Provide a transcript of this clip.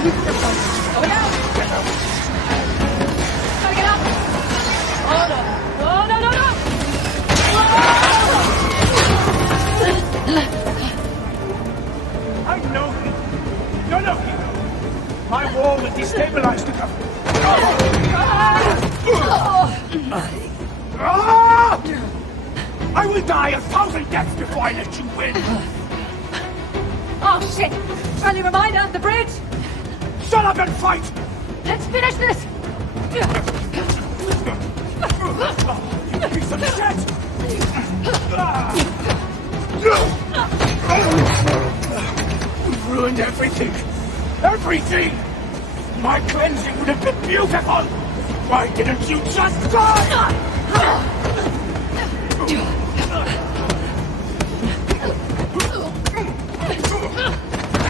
Going out! Gotta get up! Oh no! Oh no, no, no! I'm no hero. You're no hero. My wall will destabilize the government. I will die 1,000 deaths before I let you win. Oh shit! Friendly reminder, the bridge! Shut up and fight! Let's finish this! You piece of shit! We've ruined everything! Everything! My cleansing would have been beautiful! Why didn't you just die?